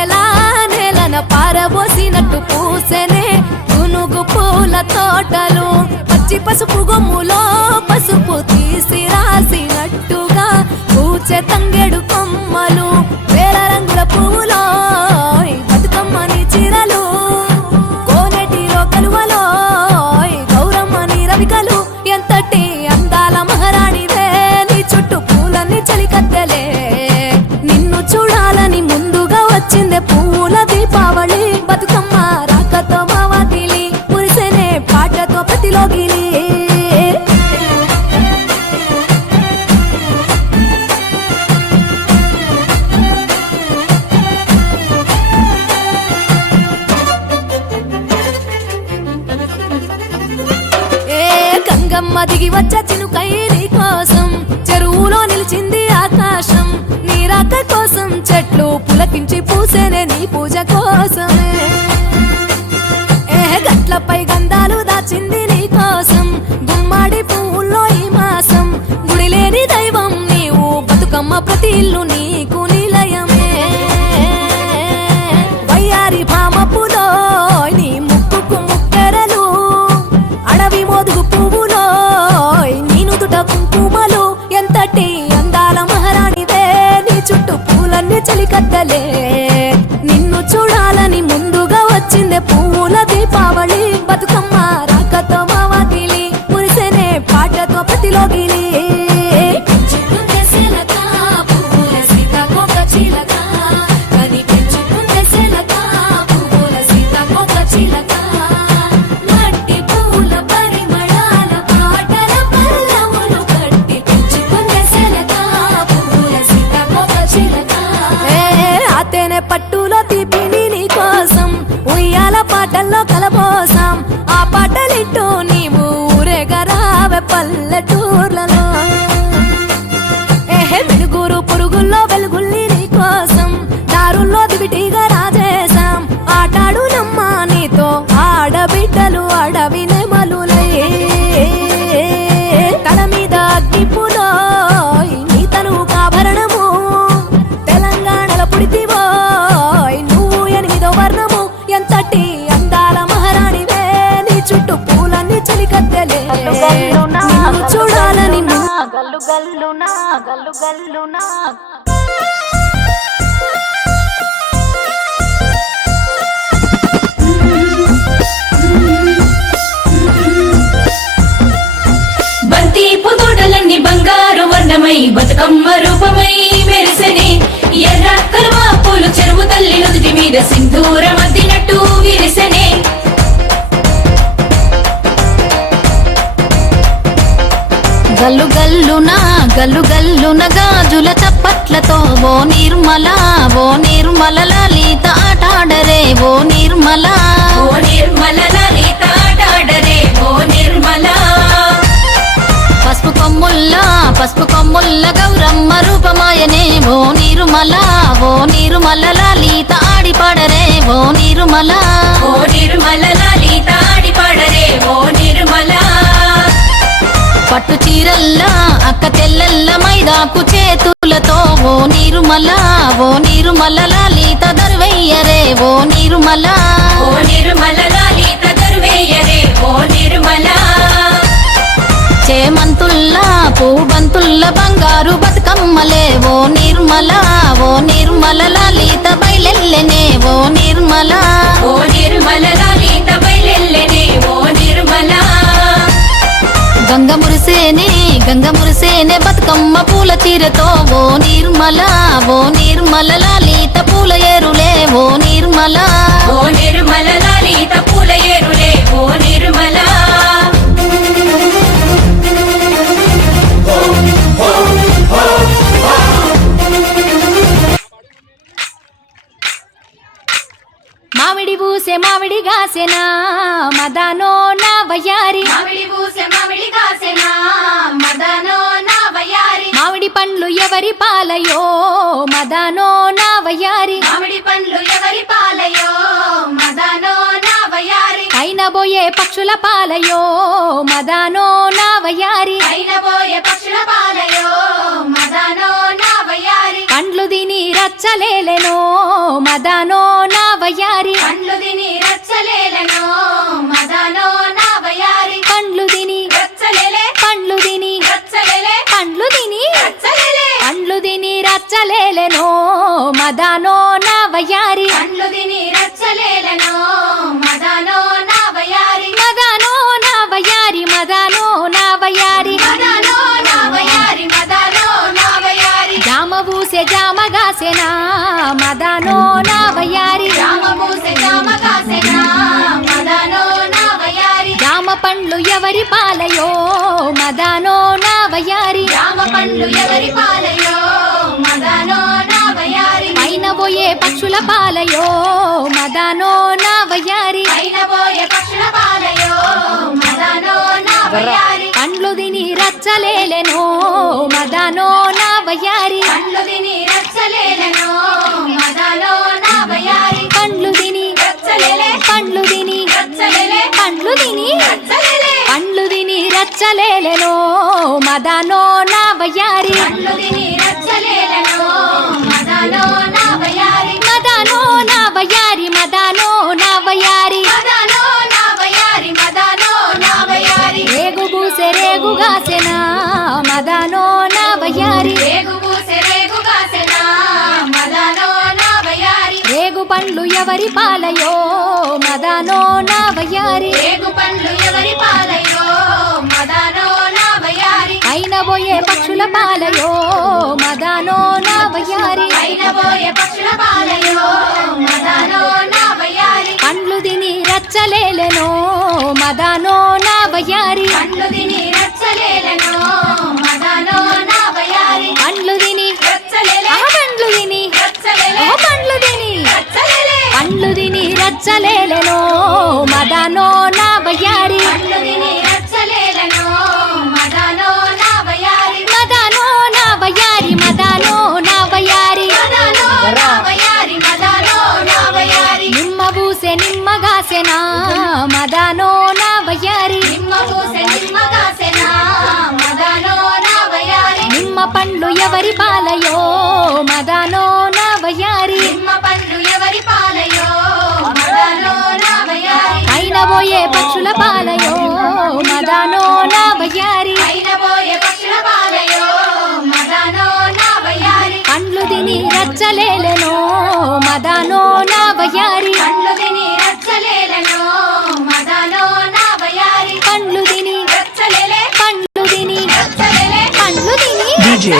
నేల నేలన పారబోసినట్టు పూసెనే గునుగు పూల తోటలు పచ్చి పసుపు గొమ్ములో పసుపు తీసి రాసినట్టుగా పూచే తంగెడు కొమ్మలు వేల రంగుల పువ్వులో బతుకమ్మని చీరలు కోనేటిలో కలువలో గౌరమ్మని రవికలు ఎంతటి అందాల మహారాణివే నీ చుట్టూ పూలన్నీ చలికత్తెలే నిన్ను చూడాలని ముందుగా వచ్చిందే పూల దీపావళి బతుకమ్మ రాకతో మావాకిలి మురిసెనే పాటతో ప్రతిలోగిలి గంగమ్మ దిగి వచ్చ చినుకై నీ కోసం చెరువులో నిలిచింది ఆకాశం నీ రాక కోసం చెట్లు పులకించి పూసేనే నీ పూజ కోసమే గట్లపై గంధాలు దాచింది నీ కోసం గుమ్మాడి పువ్వుల్లో ఈ మాసం గుడి లేని దైవం నీవు బతుకమ్మ ప్రతి ఇల్లు నీకు నిలయమే వయ్యారి భామపులో నీ ముక్కుకు ముక్కెరలు అడవి మోదుగు పువ్వులో నీనుదుట కుంకుమలు ఎంతటి అందాల మహారాణివే నీ చుట్టూ పూలన్నీ చలికత్తలే నిన్ను చూడాలని ముందుగా వచ్చిందే పూల దీపావళి బతుకమ్మ రాకతో మావాకిలి మురిసెనే పాటతో ప్రతిలోగిలి పట్టులో తీపిని నీ కోసం ఉయ్యాల పాటల్లో కలబోసాం ఆ పాటలిట్టు నీవు ఊరేగరావే పల్లెటూర్లలో వెలుగురు పురుగుల్లో వెలుగుల్ని నీ కోసం దారుల్లో దివిటిగా రాజేశాం ఆటాడు నమ్మా నీతో ఆడబిడ్డలు అడవి నెమలులై తల మీద అగ్గిపులో నీ తనువు కాభరణము తెలంగాణలో పుడితివో నువ్వు 8వ వర్ణము ఎంతటి అందాల మహారాణివే నీ చుట్టూ పూలన్నీ చలికత్తెలే నిన్ను చూడాలని గల్లు గల్లునా గల్లు గల్లునా బంతి పుదోడలన్నీ బంగారు వర్ణమై బతుకమ్మ రూపమై మెరిసెనే ఎర్ర కలువ పూలు చెరువు తల్లి నుదుటి మీద సింధూరం అద్దినట్టు విరిసెనే గల్లు గల్లు గల్లున గాజుల చప్పట్లతో ఓ నిర్మల లలిత ఆటాడరే ఓ నిర్మల లలిత ఆటాడరే ఓ నిర్మల పసుపు కొమ్ముల్ల గౌరమ్మ రూపమాయనే ఓ నిర్మల లలిత ఆడిపాడరే ఓ నిర్మల లలిత ఆడిపాడరే ఓ నిర్మల పట్టు చీరల్లా అక్క తెల్లల్ల మైదాకు చేతులతో ఓ నిర్మల లలిత దర్వయ్యరే ఓ నిర్మల లలిత దర్వయ్యరే ఓ నిర్మల చేమంతుల్లా పూబంతుల్ల బంగారు బతుకమ్మలే ఓ నిర్మల లలిత బయలెల్లెనే ఓ నిర్మల లలిత బయలెల్లెనే ఓ నిర్మల గంగ మురిసేనే బతుకమ్మ పూల చీరతో ఓ నిర్మల లలిత పూల ఏరులే ఓ నిర్మల లలిత పూల ఏరులే ఓ నిర్మల మామిడి బూసే మామిడి గాసెనా మదనో నా వయ్యారి మామిడి బూసే మామిడి గాసెనా మదనో నా వయ్యారి మామిడి పండ్లు ఎవరి పాలయో మదనో నా వయ్యారి మామిడి పండ్లు ఎవరి పాలయో మదనో నా వయ్యారి అయినబోయే పక్షుల పాలయో మదనో నా వయ్యారి అయినబోయే పక్షుల పాలయో మదనో నా వయ్యారి పండ్లు దిని రచ్చలేలెనో మదనో రచ్చలేలెనో మదానో నా వయ్యారి పండ్లు తిని రచ్చలేలెనో మదానో నా వయ్యారి మదానో నా వయ్యారి మదానో నా వయ్యారి మదానో నా వయ్యారి మదానో నా వయ్యారి జామ పూసే జామగాసెనా మదానో నా వయ్యారి జామ పూసే జామ కాసెనా మదానో నా వయ్యారి జామ పండ్లు ఎవరి పాలయో మదానో నా వయ్యారి జామ పండ్లు ఎవరి పాలయో మదానో నా వయ్యారి పైన పోయే పక్షుల పాలయో మదానో నా వయ్యారి పైన పోయే పక్షుల పాలయో మదానో నా వయ్యారి పండ్లు తిని రచ్చలేలెనో మదానో నా వయ్యారి పండ్లు తిని రచ్చలేలెనో మదానో నా వయ్యారి పండ్లు తిని రచ్చలేలే పండ్లు తిని రచ్చలేలే పండ్లు తిని రచ్చలేలే పండ్లు తిని రచ్చలేలెనో మదానో నా వయ్యారి పండ్లు తిని రచ్చలేలెనో మదానో నా వయ్యారి మదానో నా వయ్యారి మదానో నా వయ్యారి మదానో నా వయ్యారి మదానో నా వయ్యారి రేగు పూసే రేగుగాసెనా మదానో నా వయ్యారి రేగు పూసే రేగు కాసెనా మదానో నా వయ్యారి రేగు పండ్లు ఎవరి పాలయో మదానో నా వయ్యారి రేగు పండ్లు ఎవరి పాలయో మదానో నా వయ్యారి అయిన పోయే పక్షుల పాలయో మదానో నా వయ్యారి పైన పోయే పక్షుల పాలయో మదానో నా వయ్యారి పండ్లు తిని రచ్చలేలెనో మదానో నా వయ్యారి పండ్లు తిని రచ్చలేలెనో మదానో నా వయ్యారి పండ్లు తిని రచ్చలేలే ఆ పండ్లు తిని రచ్చలేలే ఓ పండ్లు తిని రచ్చలేలే పండ్లు తిని రచ్చలేలెనో మదానో నా వయ్యారి పండ్లు తిని రచ్చలేలెనో మదానో నా వయ్యారి మదానో నా వయ్యారి మదానో నా వయ్యారి మదానో నా వయ్యారి మదానో నా వయ్యారి నిమ్మ పూసే నిమ్మగాసెనా మదానో నా వయ్యారి నిమ్మ పూసే నిమ్మ కాసెనా మదానో నా వయ్యారి నిమ్మ పండ్లు ఎవరి పాలయో మదానో నా వయ్యారి నిమ్మ పండ్లు ఎవరి పాలయో మదానో నా వయ్యారి అయిన పోయే పక్షుల పాలయో మదానో నా వయ్యారి పైన పోయే పక్షుల పాలయో మదానో నా వయ్యారి పండ్లు తిని రచ్చలేలెనో మదానో నా వయ్యారి పండ్లు తిని రచ్చలేలెనో మదానో నా వయ్యారి పండ్లు తిని రచ్చలేలే పండ్లు తిని రచ్చలేలే పండ్లు తిని DJ,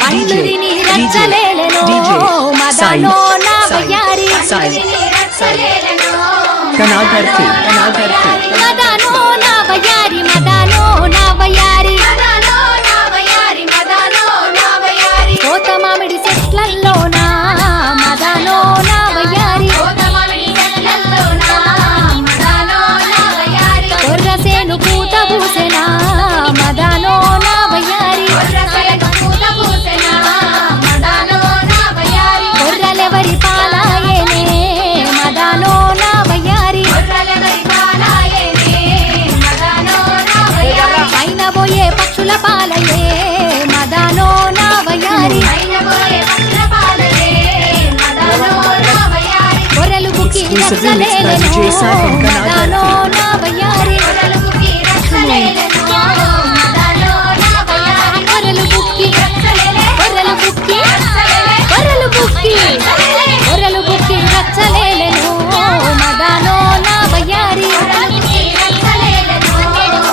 పండ్లు DJ, తిని DJ, రచ్చలేలెనో DJ, మదానో నా Sai, వయ్యారి Sai, తిని రచ్చలేలెనో Kanagarthi, మదానో నా వయ్యారి మదానో నా వయ్యారి మదానో నా వయ్యారి మదానో నా వయ్యారి కోత మామిడి చెట్లల్లోనా మదానో నా వయ్యారి కోతమామిడి చెట్లల్లోన మదానో నా వయ్యారి కొర్రసేను పూత పూసెనా మదానో నా వయ్యారి కొర్రసేను పూత పూసెనా మదానో నా వయ్యారి కొర్రలెవరి పాలాయనే మదానో నా వయ్యారి కొర్రలెవరి పాలాయనే మదానో నా వయ్యారి పైన పోయే పక్షుల పాలయే మదానో నా వయ్యారి పైన పోయే పక్షుల పాలయే మదానో నా వయ్యారి కొర్రలు బుక్కి Exclusive remix by రచ్చలేలెనో DJ Sai from మదానో Kanagarthi. నా వయ్యారి కొర్రలు బుక్కి రచ్చలేలెనో మదానో నా వయ్యారి కొర్రలు బుక్కి రచ్చలేలే కొర్రలు బుక్కి రచ్చలేలే కొర్రలు బుక్కి కొర్రలు బుక్కి రచ్చలేలెనో మదానో నా వయ్యారి కొర్రలు బుక్కి రచ్చలేలెనో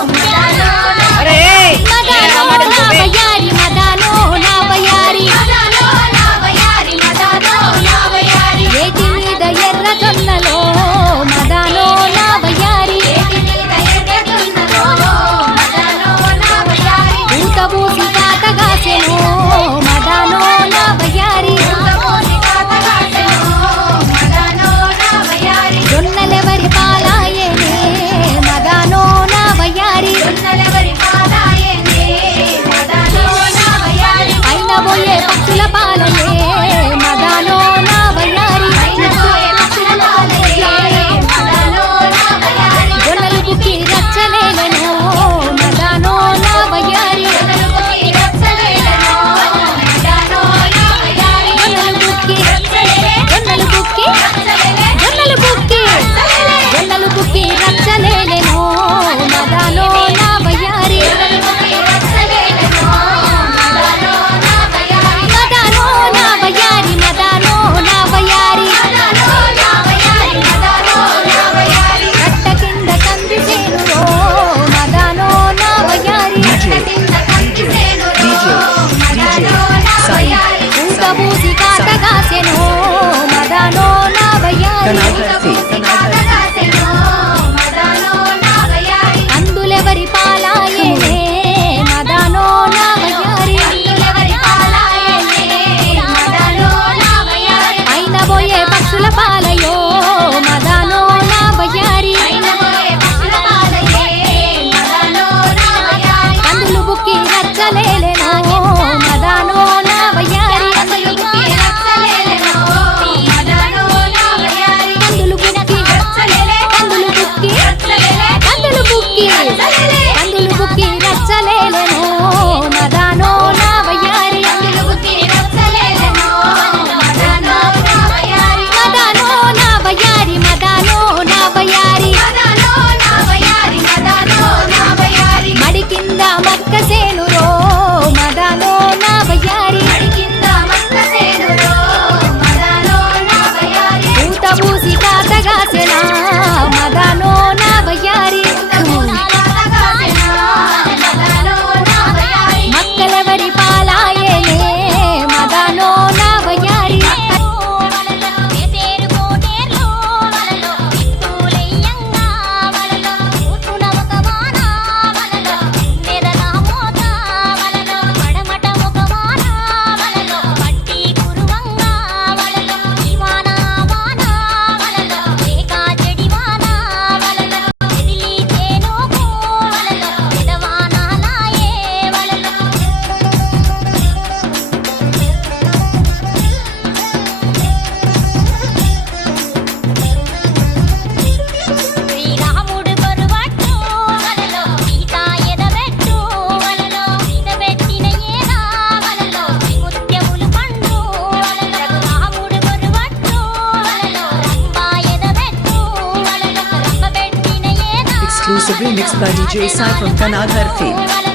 మదానో నా మదానో నా వయ్యారి మదానో నా వయ్యారి మదానో నా వయ్యారి మదానో నా వయ్యారి ఏటి మీద ఎర్ర జొన్నలో మదానో నా వయ్యారి ఏటి మీద ఎర్రజొన్నలో మదానో నా వయ్యారి పూత పూసి కాతగాసెను మదానో నా వయ్యారి పూతమోసి కాతగాసెను మదానో నా వయ్యారి జొన్నలెవరి పాలాయనే మదానో నా వయ్యారి జొన్నలెవరి పాలాయనే మదానో నా వయ్యారి పైన పోయే పక్షుల పాలయే మదానో నా వయ్యారి పైన పోయే పక్షుల పాలయే కనకనాథర్షి కాదగాసెనో మదనో నా వయారి అందులెవరి పాలాయేనే మదనో నా వయ్యారి అందులెవరి పాలాయనే మదనో నా వయారి అయిన పోయే పక్షుల పాలయో మదనో నా వయ్యారి అయినబోయే పక్షుల పాలయే మదనో నా వయారి కందులు బుక్కి రచ్చలేలెనో మదనో నా వయ్యారి కందులు బుక్కి రచ్చలేలెనో మదనో నా వయారి కందులు బుక్కి రచ్చలేలే కందులు బుక్కి రచ్చలేలే కందులు బుక్కి కందులు బుక్కి రచ్చలేలెనో మదనో నా వయ్యారి కందులు బుక్కి రచ్చలేలెనో మదనో నా వయారి మదనో నా వయ్యారి మదనో నా వయ్యారి మదనో నా వయారి మదనో నా వయారి మడి కింద మక్క సేనురో మదనో నా వయ్యారి మడి కింద మక్క సేనురో మదనో నా వయారి పూత పూసి కాతగాసెనా మదనో నా వయ్యారి మక్కలెవరి పాలాయేనే మదనో నా వయ్యారి శ్రీరాముడు బరువట్టు వలలో సీత ఎదబెట్టు వలలో సీతబెట్టిన ఏనా వలలో ముత్యములు పండు వలలో రఘురాముడు బరువట్టు వలలో రంభ ఎదబెట్టు వలలో రంభ పెట్టిన ఏనా Exclusively mixed by DJ Sai from Kanadharthi. వలలో